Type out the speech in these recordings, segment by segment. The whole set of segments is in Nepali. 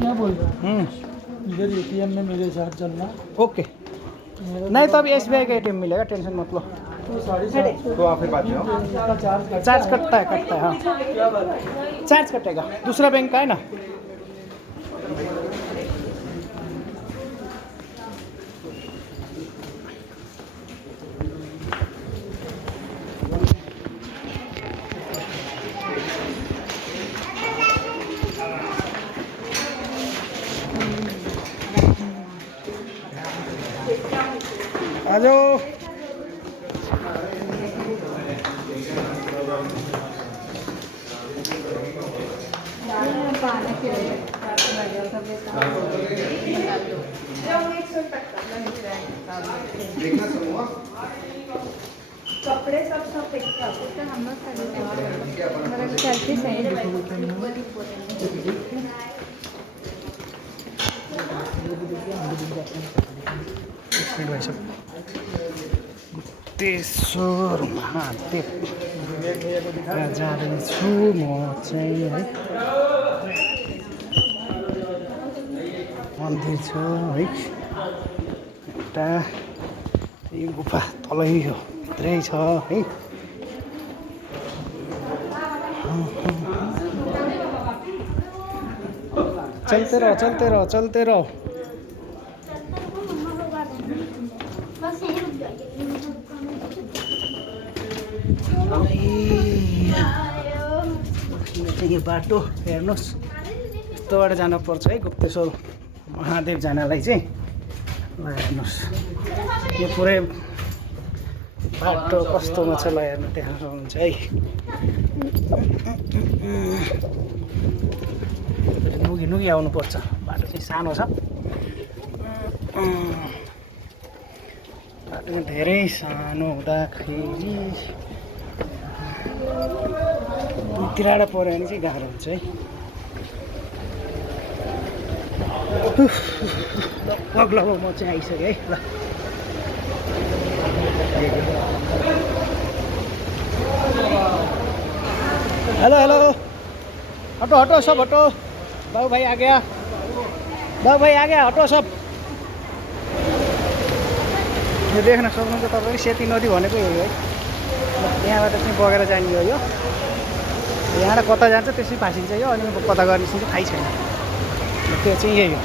क्या बोल रहा है? इधर एटीएम में मेरे साथ चलना। ओके नहीं तो अभी SBI का ATM मिलेगा, टेंशन मत लो। तो 7:30 तो आप फिर बात में का चार्ज चार्ज कटता है हाँ, क्या बात है? चार्ज कटेगा, दूसरा बैंक का है ना। आ जाओ। कपड़े सब हम लोग सेल्फी सही भाई सब गुप्तेश्वर महादेव जाँदैछु म चाहिँ है। मन्दिर छ है एउटा, यो गुफा तलै हो भित्रै छ है। चलते रहो चलते रहो चलते रहो। यो बाटो हेर्नुहोस्, यस्तोबाट जानुपर्छ है गुप्तेश्वर महादेव जानलाई चाहिँ। ल हेर्नुहोस् यो पुरै बाटो कस्तोमा छ, ल हेर्नु देख्न सक्नुहुन्छ है। नुगी नुगी आउनुपर्छ, बाटो चाहिँ सानो छ, बाटो धेरै सानो हुँदाखेरि तिराडा पऱ्यो भने चाहिँ गाह्रो हुन्छ है। लगभग म चाहिँ आइसकेँ है। ल हेलो हेलो, हटो हटो सब हटो। बाबू भाई आ गया, बाबू भाई आ गया, हटो सब। यो देख्न सक्नुहुन्छ तपाईँ, सेती नदी भनेको यो है। यहाँबाट चाहिँ बगेर जाने हो यो, यहाँबाट कता जान्छ त्यसै भाषिन्छ यो, अनि कता गर्ने चाहिँ थाहै छैन। त्यो चाहिँ यही हो।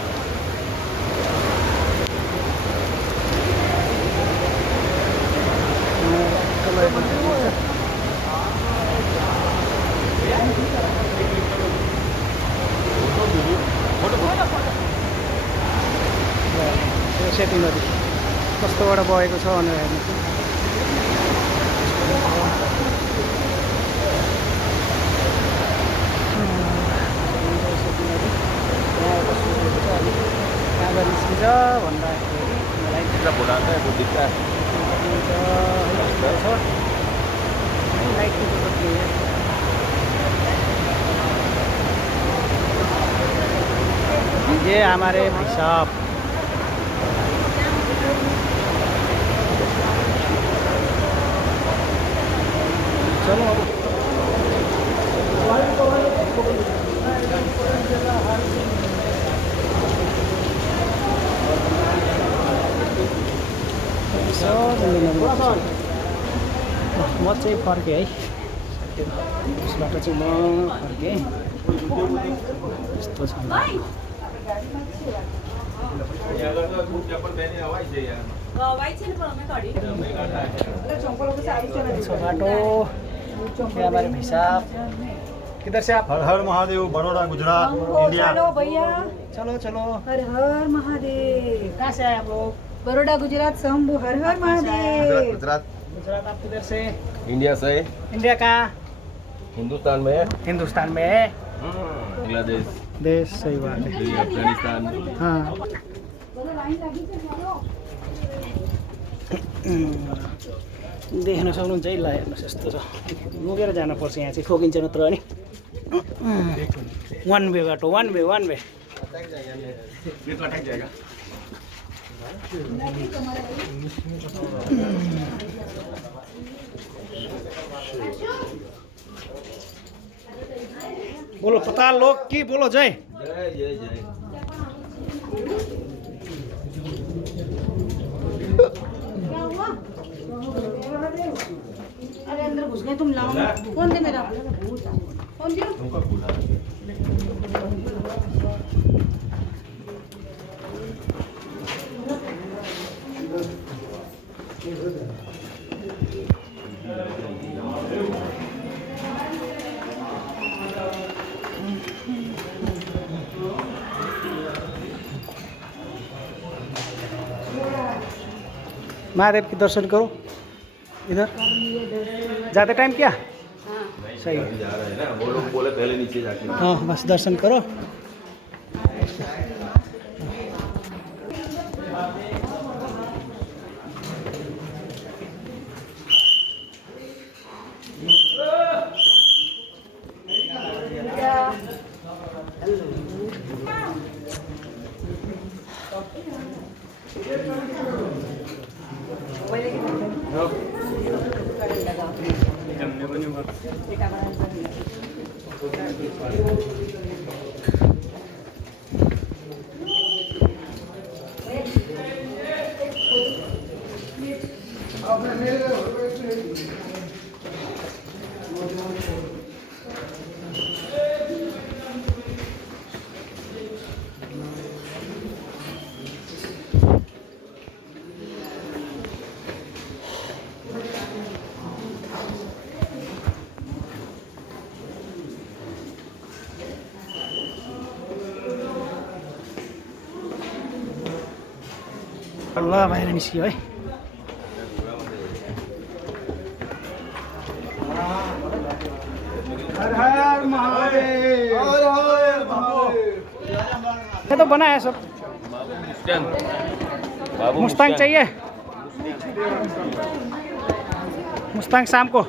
सेती नदी कस्तोबाट बगेको छ भनेर हेर्नुहोस्। कहाँ निस्किन्छ भन्दाखेरि ये हमारे भाई साहब चलो अब म चाहिँ फर्केँ है, उसबाट चाहिँ म फर्केँ। यस्तो छ बाटो। हमारे भाई साहब किधर से आप? हर हर महादेव, बड़ौदा गुजरात इंडिया। चलो भैया, चलो चलो। हर हर महादेव। कहाँ से आए आप लोग? बड़ौदा गुजरात शंभू, हर हर महादेव। गुजरात गुजरात। आप किधर से? इंडिया से। इंडिया का? हिंदुस्तान में है। हिंदुस्तान में है। बांग्लादेश देश सही बात है। अफगानिस्तान। हाँ देख्न सक्नुहुन्छ है। ल हेर्नुहोस् यस्तो छ, लुकेर जानुपर्छ, यहाँ चाहिँ ठोकिन्छ नत्र अनि। वान वे बाटो, वान वे वान वे। बोलो पता लोग की बोलो जय। जय जय जय क्या हुआ? अरे अंदर घुस गए तुम, लाओ फोन दे मेरा, फोन दियो। तुमका खुला महादेव के दर्शन करो इधर जाते टाइम क्या? सही अभी जा रहे हैं ना, वो लोग बोले पहले नीचे जाके हाँ, बस दर्शन करो। ल बाहिर निस्क्यो है। ये तो बना है सब। बाबू मुस्तांग चाहिए, मुस्तांग शाम को।